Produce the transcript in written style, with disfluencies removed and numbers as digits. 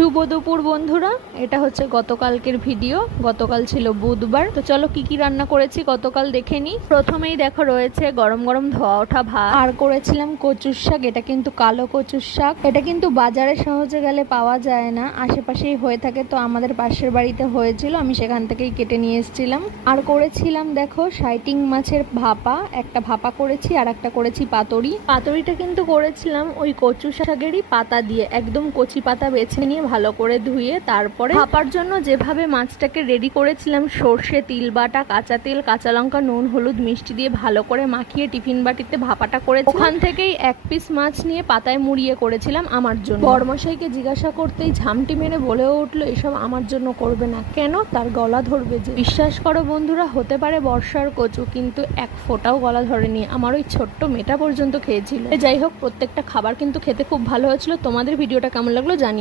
শুভ দুপুর বন্ধুরা, এটা হচ্ছে গতকালকের ভিডিও। গতকাল ছিল বুধবার। তো চলো কি কি রান্না করেছি গতকাল দেখে নিই। প্রথমেই দেখো রয়েছে গরম গরম ধোয়া ওঠা ভাত, আর করেছিলাম কচুর শাক। এটা কিন্তু কালো কচুর শাক, এটা কিন্তু বাজারে সহজে গেলে পাওয়া যায় না, আশেপাশেই হয়ে থাকে। তো আমাদের পাশের বাড়িতে হয়েছিল, আমি সেখান থেকেই কেটে নিয়ে এসেছিলাম। আর করেছিলাম দেখো সাইটিং মাছের ভাপা, একটা ভাপা করেছি আর একটা করেছি পাতুরি। পাতুরিটা কিন্তু করেছিলাম ওই কচু শাকেরই পাতা দিয়ে, একদম কচি পাতা বেছে নিয়ে ভালো করে ধুয়ে তারপরে ভাপার জন্য যেভাবে মাছটাকে রেডি করেছিলাম, সর্ষে, তিল বাটা, কাঁচা তেল, কাঁচা লঙ্কা, নুন, হলুদ, মিষ্টি দিয়ে ভালো করে মাখিয়ে টিফিন বাটিতে ভাপাটা করেছি। ওখান থেকেই এক পিস মাছ নিয়ে পাতায় মুড়িয়ে করেছিলাম আমার জন্য। বড়মশাইকে জিজ্ঞাসা করতেই ঝামটি মেরে বলেও উঠলো, এসব আমার জন্য করবে না। কেন? তার গলা ধরবে যে। বিশ্বাস করো বন্ধুরা, হতে পারে বর্ষার কচু, কিন্তু এক ফোঁটাও গলা ধরেনি। আমার ওই ছোট্ট মেয়েটা পর্যন্ত খেয়েছিল। যাই হোক, প্রত্যেকটা খাবার কিন্তু খেতে খুব ভালো হয়েছিল। তোমাদের ভিডিওটা কেমন লাগলো জানিও।